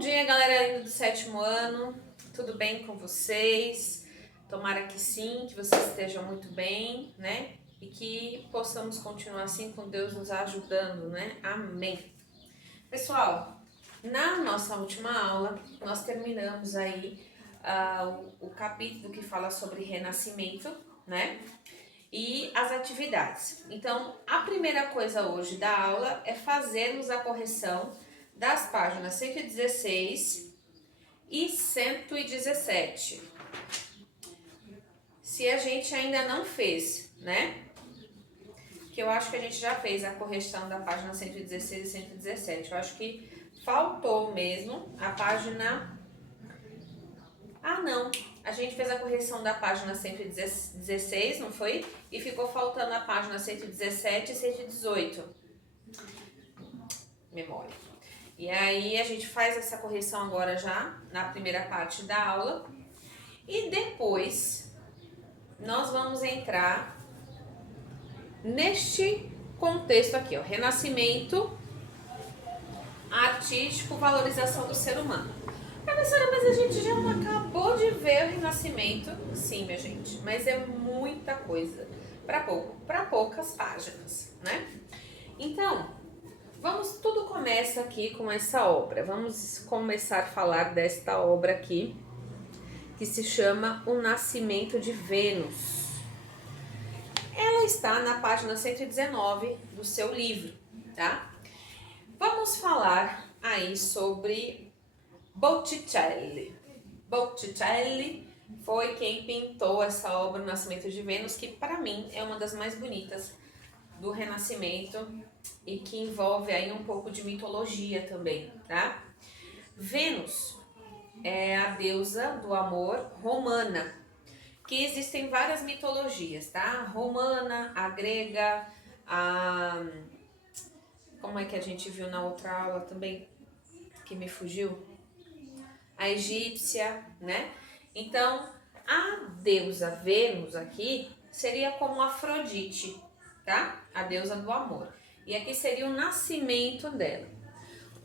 dia, galera ainda do sétimo ano, tudo bem com vocês? Tomara que sim, que vocês estejam muito bem, né? E que possamos continuar assim com Deus nos ajudando, né? Amém. Pessoal, na nossa última aula, nós terminamos aí o capítulo que fala sobre renascimento, né? E as atividades. Então, a primeira coisa hoje da aula é fazermos a correção das páginas 116 e 117. Se a gente ainda não fez, né? Que eu acho que a gente já fez a correção da página 116 e 117. Eu acho que faltou mesmo a página... Ah, não. A gente fez a correção da página 116, não foi? E ficou faltando a página 117 e 118. Memória. E aí a gente faz essa correção agora já, na primeira parte da aula. E depois nós vamos entrar neste contexto aqui, ó. Renascimento artístico, valorização do ser humano. Professora, mas a gente já não acabou de ver o Renascimento? Sim, minha gente, mas é muita coisa para poucas páginas, né? Então, tudo começa aqui com essa obra. Vamos começar a falar desta obra aqui, que se chama O Nascimento de Vênus. Ela está na página 119 do seu livro, tá? Vamos falar aí sobre Botticelli. Botticelli foi quem pintou essa obra, O Nascimento de Vênus, que para mim é uma das mais bonitas do Renascimento e que envolve aí um pouco de mitologia também, tá? Vênus é a deusa do amor romana, que existem várias mitologias, tá? A romana, a grega, como é que a gente viu na outra aula também, que me fugiu? A egípcia, né? Então, a deusa Vênus aqui seria como Afrodite, tá? A deusa do amor. E aqui seria o nascimento dela.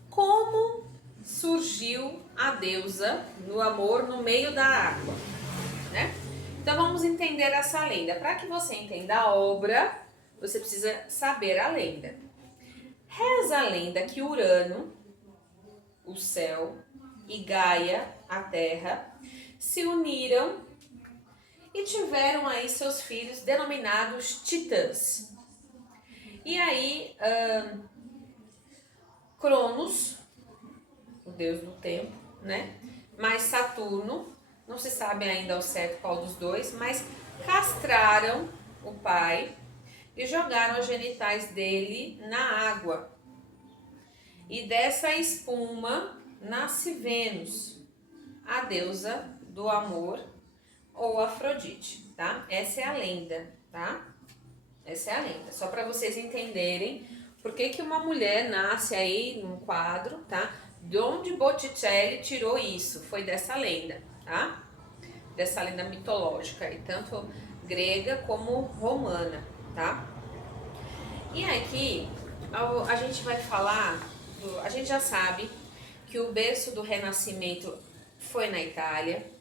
Como surgiu a deusa do amor no meio da água, né? Então vamos entender essa lenda. Para que você entenda a obra, você precisa saber a lenda. Reza a lenda que Urano, o céu, e Gaia, a terra, se uniram e tiveram aí seus filhos denominados titãs. E aí, Cronos, o deus do tempo, né? Mais Saturno, não se sabe ainda ao certo qual dos dois, mas castraram o pai e jogaram os genitais dele na água. E dessa espuma nasce Vênus, a deusa do amor ou Afrodite, tá? Essa é a lenda, tá? Essa é a lenda, só para vocês entenderem por que uma mulher nasce aí num quadro, tá? De onde Botticelli tirou isso? Foi dessa lenda, tá? Dessa lenda mitológica, e tanto grega como romana, tá? E aqui a gente vai falar, a gente já sabe que o berço do Renascimento foi na Itália,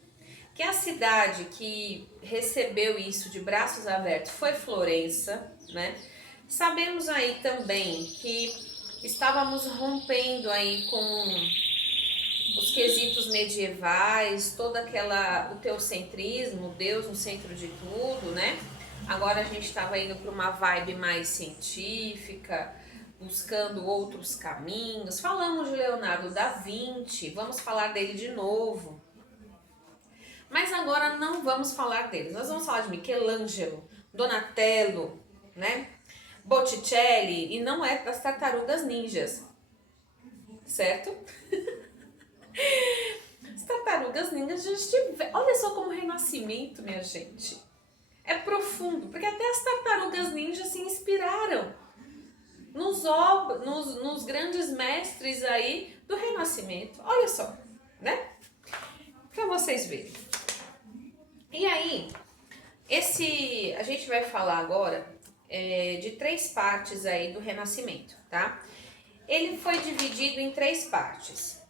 que a cidade que recebeu isso de braços abertos foi Florença, né? Sabemos aí também que estávamos rompendo aí com os quesitos medievais, o teocentrismo, Deus no centro de tudo, né? Agora a gente estava indo para uma vibe mais científica, buscando outros caminhos. Falamos de Leonardo da Vinci, vamos falar dele de novo. Mas agora não vamos falar deles, nós vamos falar de Michelangelo, Donatello, né? Botticelli, e não é das tartarugas ninjas, certo? As tartarugas ninjas já estiveram. Olha só como o Renascimento, minha gente, é profundo, porque até as tartarugas ninjas se inspiraram nos grandes mestres aí do Renascimento. Olha só, né? Para vocês verem. E aí, a gente vai falar agora de 3 partes aí do Renascimento, tá? Ele foi dividido em 3 partes.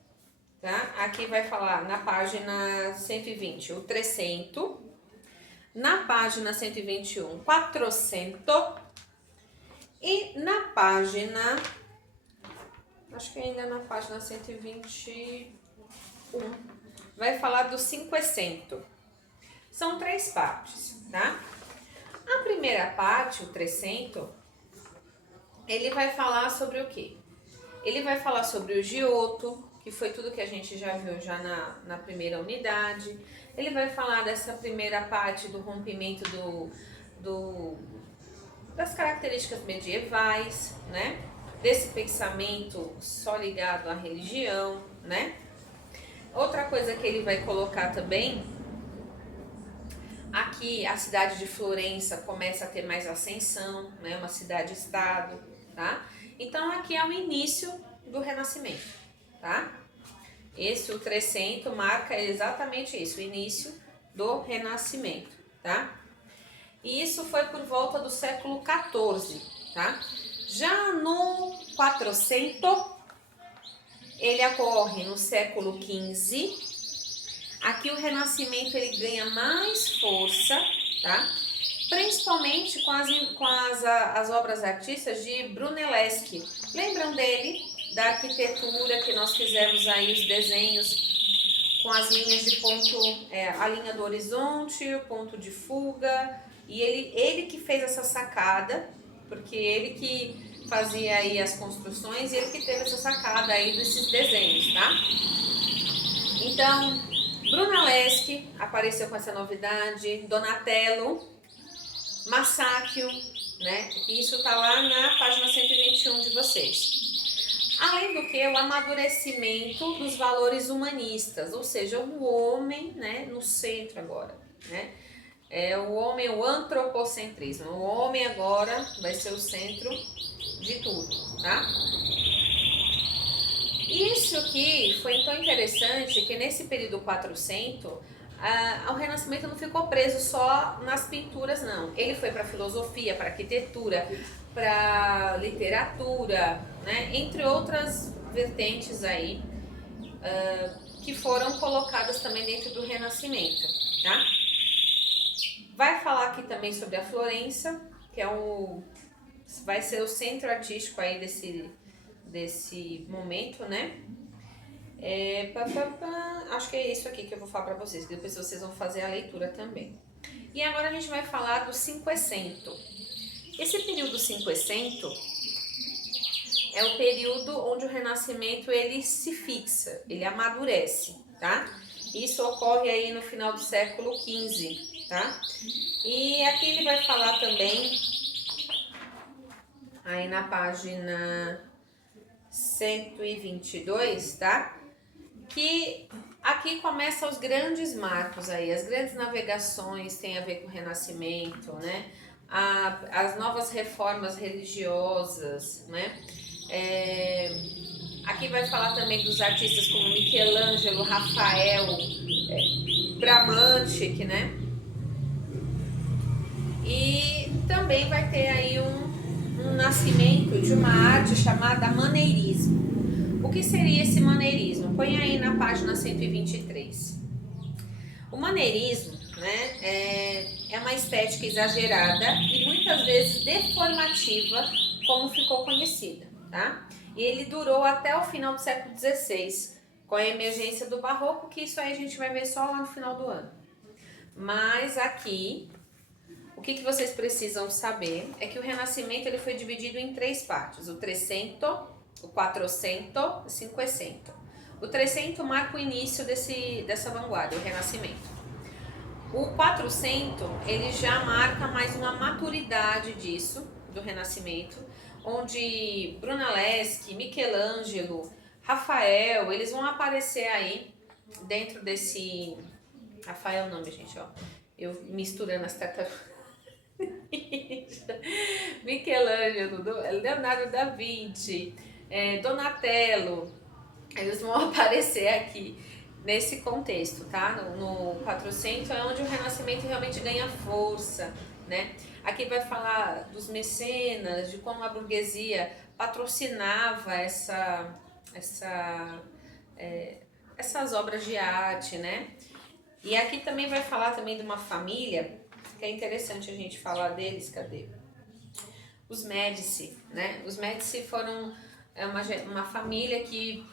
tá? Aqui vai falar na página 120, o 300. Na página 121, 400. E na página, acho que ainda na página 121, vai falar do 500. São 3 partes, tá? A primeira parte, o 300, ele vai falar sobre o quê? Ele vai falar sobre o Giotto, que foi tudo que a gente já viu já na primeira unidade. Ele vai falar dessa primeira parte do rompimento das características medievais, né? Desse pensamento só ligado à religião, né? Outra coisa que ele vai colocar também, aqui a cidade de Florença começa a ter mais ascensão, né? Uma cidade-estado, tá? Então aqui é o início do Renascimento, tá? Esse, o 300, marca exatamente isso, o início do Renascimento, tá? E isso foi por volta do século XIV, tá? Já no 400, ele ocorre no século XV. Aqui o Renascimento ele ganha mais força, tá? Principalmente com as obras artísticas de Brunelleschi. Lembram dele? Da arquitetura que nós fizemos aí, os desenhos com as linhas de ponto, a linha do horizonte, o ponto de fuga. E ele que fez essa sacada, porque ele que fazia aí as construções e ele que teve essa sacada aí desses desenhos, tá? Então, Brunelleschi apareceu com essa novidade, Donatello, Masaccio, né? Isso tá lá na página 121 de vocês. Além do que, o amadurecimento dos valores humanistas, ou seja, o homem, né, no centro agora, né? O homem, o antropocentrismo. O homem agora vai ser o centro de tudo, tá? Isso aqui foi tão interessante que nesse período 400, o Renascimento não ficou preso só nas pinturas, não. Ele foi para filosofia, para arquitetura, para literatura, né? Entre outras vertentes aí que foram colocadas também dentro do Renascimento, tá? Vai falar aqui também sobre a Florença, que vai ser o centro artístico aí desse momento, né? Acho que é isso aqui que eu vou falar para vocês, que depois vocês vão fazer a leitura também. E agora a gente vai falar do 500. Esse período 500 é o período onde o Renascimento ele se fixa, ele amadurece, tá? Isso ocorre aí no final do século XV, tá? E aqui ele vai falar também, aí na página 122, tá? Que aqui começam os grandes marcos aí, as grandes navegações têm a ver com o Renascimento, né? As novas reformas religiosas, né? Aqui vai falar também dos artistas como Michelangelo, Rafael, Bramante, né? E também vai ter aí um nascimento de uma arte chamada maneirismo. O que seria esse maneirismo? Põe aí na página 123. O maneirismo, né, é uma estética exagerada e muitas vezes deformativa, como ficou conhecida, tá? E ele durou até o final do século XVI, com a emergência do barroco, que isso aí a gente vai ver só lá no final do ano. Mas aqui, o que vocês precisam saber é que o Renascimento ele foi dividido em 3 partes, o 300, o 400 e o 500. O 300 marca o início dessa vanguarda, o Renascimento. O 400, ele já marca mais uma maturidade disso, do Renascimento, onde Brunelleschi, Michelangelo, Rafael, eles vão aparecer aí dentro desse... Rafael é o nome, gente, ó. Eu misturando as tartarugas. Michelangelo, Leonardo da Vinci, Donatello, eles vão aparecer aqui nesse contexto, tá? No 400 é onde o Renascimento realmente ganha força, né? Aqui vai falar dos mecenas, de como a burguesia patrocinava essas obras de arte, né? E aqui também vai falar também de uma família, que é interessante a gente falar deles, cadê? Os Médici, né? Os Médici foram uma família que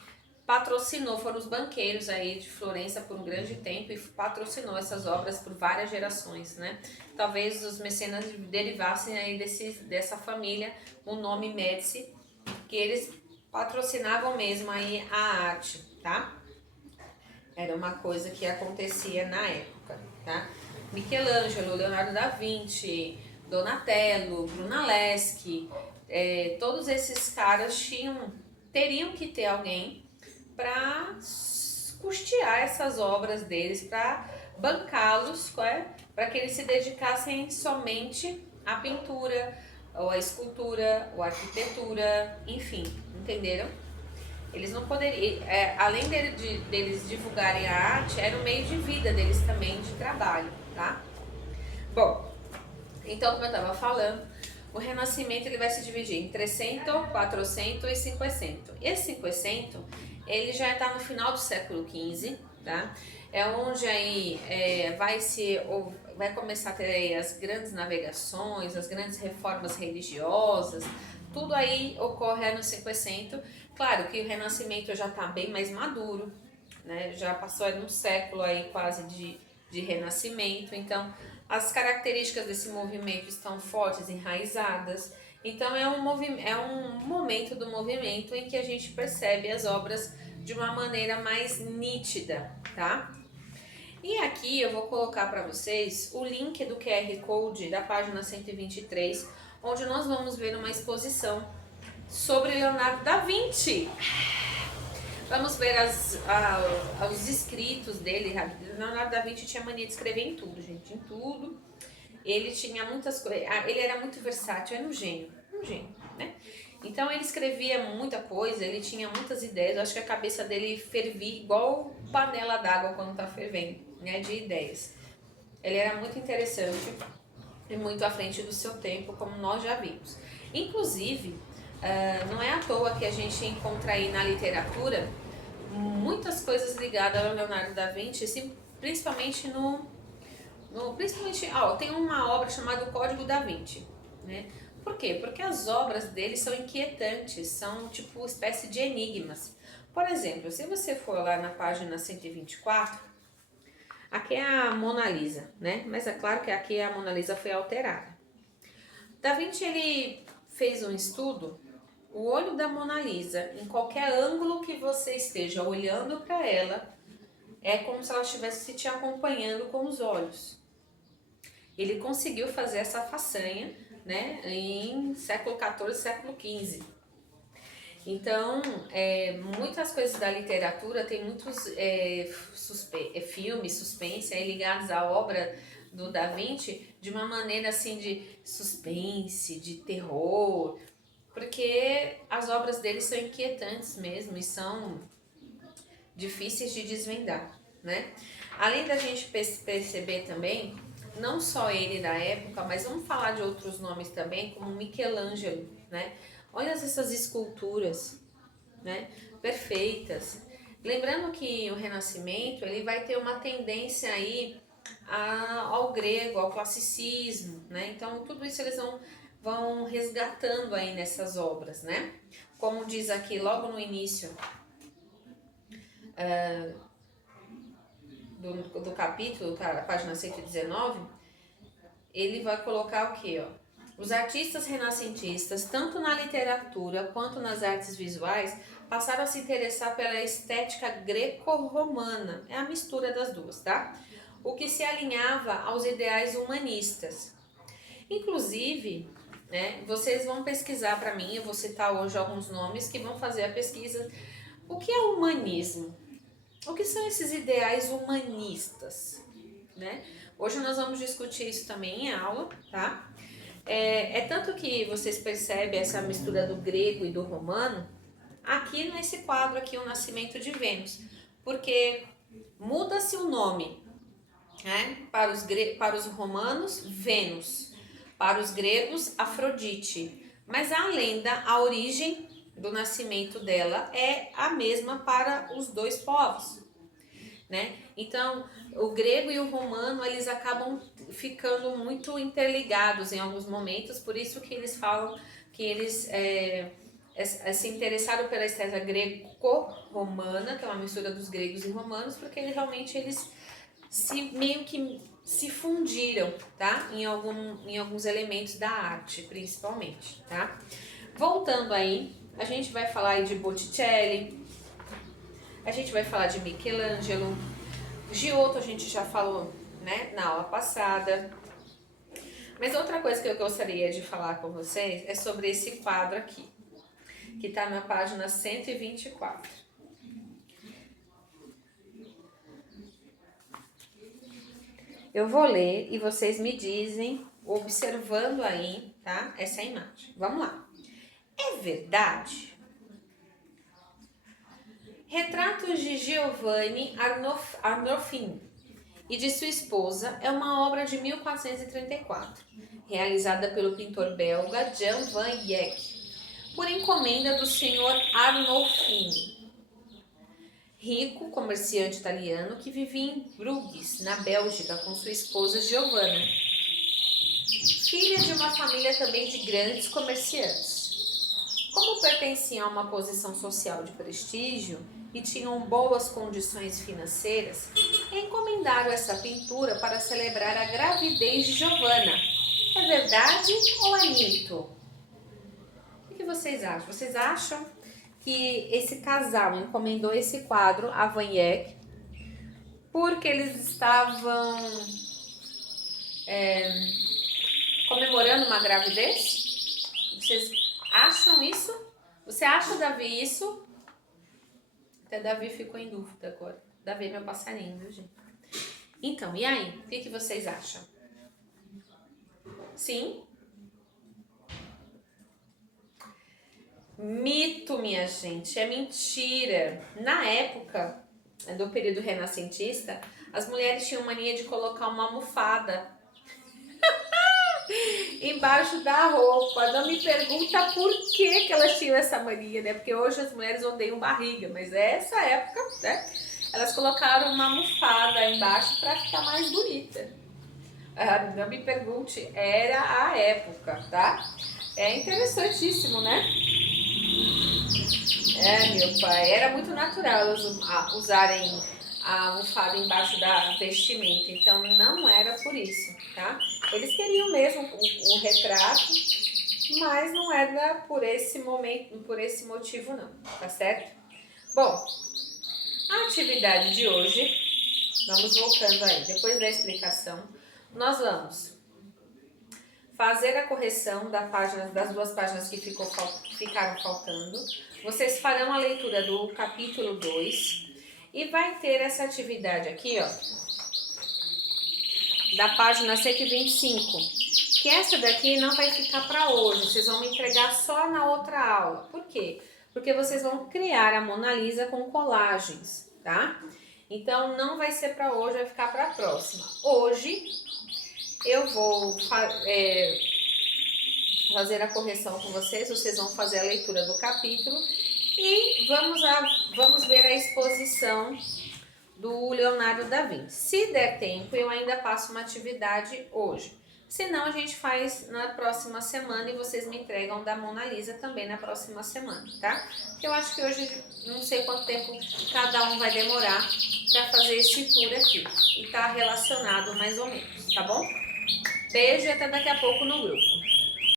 patrocinou, foram os banqueiros aí de Florença por um grande tempo e patrocinou essas obras por várias gerações, né? Talvez os mecenas derivassem aí dessa família o nome Médici, que eles patrocinavam mesmo aí a arte, tá? Era uma coisa que acontecia na época, tá? Michelangelo, Leonardo da Vinci, Donatello, Brunelleschi, todos esses caras teriam que ter alguém para custear essas obras deles, para bancá-los, para que eles se dedicassem somente à pintura, ou à escultura, ou à arquitetura, enfim, entenderam? Eles não poderiam, além deles divulgarem a arte, era o meio de vida deles também, de trabalho, tá? Bom, então como eu estava falando, o Renascimento ele vai se dividir em 300, 400 e 500. Esse 500, ele já está no final do século XV, tá? É onde aí vai começar a ter aí as grandes navegações, as grandes reformas religiosas, tudo aí ocorre no 500. Claro que o Renascimento já está bem mais maduro, né? Já passou aí um século aí quase de Renascimento, então as características desse movimento estão fortes, enraizadas. Então é um momento do movimento em que a gente percebe as obras de uma maneira mais nítida, tá? E aqui eu vou colocar para vocês o link do QR Code da página 123, onde nós vamos ver uma exposição sobre Leonardo da Vinci. Vamos ver os escritos dele. Leonardo da Vinci tinha mania de escrever em tudo, gente, em tudo. Ele tinha muitas coisas, ele era muito versátil, era um gênio, né? Então ele escrevia muita coisa, ele tinha muitas ideias. Eu acho que a cabeça dele fervia igual panela d'água quando tá fervendo, né? De ideias. Ele era muito interessante e muito à frente do seu tempo, como nós já vimos. Inclusive, não é à toa que a gente encontra aí na literatura muitas coisas ligadas ao Leonardo da Vinci, assim, principalmente tem uma obra chamada O Código da Vinci, né? Por quê? Porque as obras dele são inquietantes, são tipo espécie de enigmas. Por exemplo, se você for lá na página 124, aqui é a Mona Lisa, né? Mas é claro que aqui a Mona Lisa foi alterada. Da Vinci ele fez um estudo, o olho da Mona Lisa, em qualquer ângulo que você esteja olhando para ela, é como se ela estivesse te acompanhando com os olhos. Ele conseguiu fazer essa façanha, né, em século XIV, século XV. Então, muitas coisas da literatura, tem muitos filmes, suspense, ligados à obra do Da Vinci, de uma maneira assim de suspense, de terror, porque as obras dele são inquietantes mesmo e são difíceis de desvendar, né? Além da gente perceber também, não só ele da época, mas vamos falar de outros nomes também, como Michelangelo, né? Olha essas esculturas, né? Perfeitas. Lembrando que o Renascimento, ele vai ter uma tendência aí ao grego, ao classicismo, né? Então, tudo isso eles vão resgatando aí nessas obras, né? Como diz aqui logo no início do capítulo, tá, página 119, ele vai colocar o quê, ó? Os artistas renascentistas, tanto na literatura quanto nas artes visuais, passaram a se interessar pela estética greco-romana. É a mistura das duas, tá? O que se alinhava aos ideais humanistas. Inclusive, né, vocês vão pesquisar para mim, eu vou citar hoje alguns nomes que vão fazer a pesquisa. O que é humanismo? O que são esses ideais humanistas, né? Hoje nós vamos discutir isso também em aula, tá? Tanto que vocês percebem essa mistura do grego e do romano aqui nesse quadro aqui, o Nascimento de Vênus, porque muda-se o nome, né? Para os romanos, Vênus, para os gregos, Afrodite, mas a lenda, a origem do nascimento dela é a mesma para os dois povos. né? Então, o grego e o romano, eles acabam ficando muito interligados em alguns momentos, por isso que eles falam que eles se interessaram pela estética greco-romana, que é uma mistura dos gregos e romanos, porque eles meio que se fundiram, tá? Em alguns elementos da arte, principalmente, tá? Voltando aí, a gente vai falar aí de Botticelli, a gente vai falar de Michelangelo, Giotto a gente já falou, né, na aula passada. Mas outra coisa que eu gostaria de falar com vocês é sobre esse quadro aqui, que está na página 124. Eu vou ler e vocês me dizem, observando aí, tá, essa imagem. Vamos lá. É verdade? Retratos de Giovanni Arnolfini e de sua esposa é uma obra de 1434, realizada pelo pintor belga Jan van Eyck, por encomenda do senhor Arnolfini, rico comerciante italiano que vivia em Bruges, na Bélgica, com sua esposa Giovanna, filha de uma família também de grandes comerciantes. Como pertenciam a uma posição social de prestígio e tinham boas condições financeiras, encomendaram essa pintura para celebrar a gravidez de Giovanna. É verdade ou é mito? O que vocês acham? Vocês acham que esse casal encomendou esse quadro a Van Eyck porque eles estavam comemorando uma gravidez? Vocês acham isso? Você acha, Davi, isso? Até Davi ficou em dúvida agora. Davi é meu passarinho, viu, gente? Então, e aí? O que vocês acham? Sim? Mito, minha gente, é mentira. Na época do período renascentista, as mulheres tinham mania de colocar uma almofada embaixo da roupa. Não me pergunta por que elas tinham essa mania, né? Porque hoje as mulheres odeiam barriga, mas essa época, né? Elas colocaram uma almofada embaixo para ficar mais bonita. Não me pergunte, era a época, tá? É interessantíssimo, né? Meu pai, era muito natural elas usarem a almofada embaixo da vestimenta, então não era por isso, tá? Eles queriam mesmo o retrato, mas não era por esse momento, por esse motivo não, tá certo? Bom, a atividade de hoje, vamos voltando aí, depois da explicação, nós vamos fazer a correção das duas páginas que ficaram faltando. Vocês farão a leitura do capítulo 2 e vai ter essa atividade aqui, ó, da página 125, que essa daqui não vai ficar para hoje, vocês vão me entregar só na outra aula. Por quê? Porque vocês vão criar a Mona Lisa com colagens, tá? Então, não vai ser para hoje, vai ficar para a próxima. Hoje, eu vou fazer a correção com vocês vão fazer a leitura do capítulo e vamos ver a exposição do Leonardo da Vinci. Se der tempo, eu ainda passo uma atividade hoje. Se não, a gente faz na próxima semana e vocês me entregam da Mona Lisa também na próxima semana, tá? Porque eu acho que hoje, não sei quanto tempo cada um vai demorar para fazer esse tour aqui. E tá relacionado mais ou menos, tá bom? Beijo e até daqui a pouco no grupo.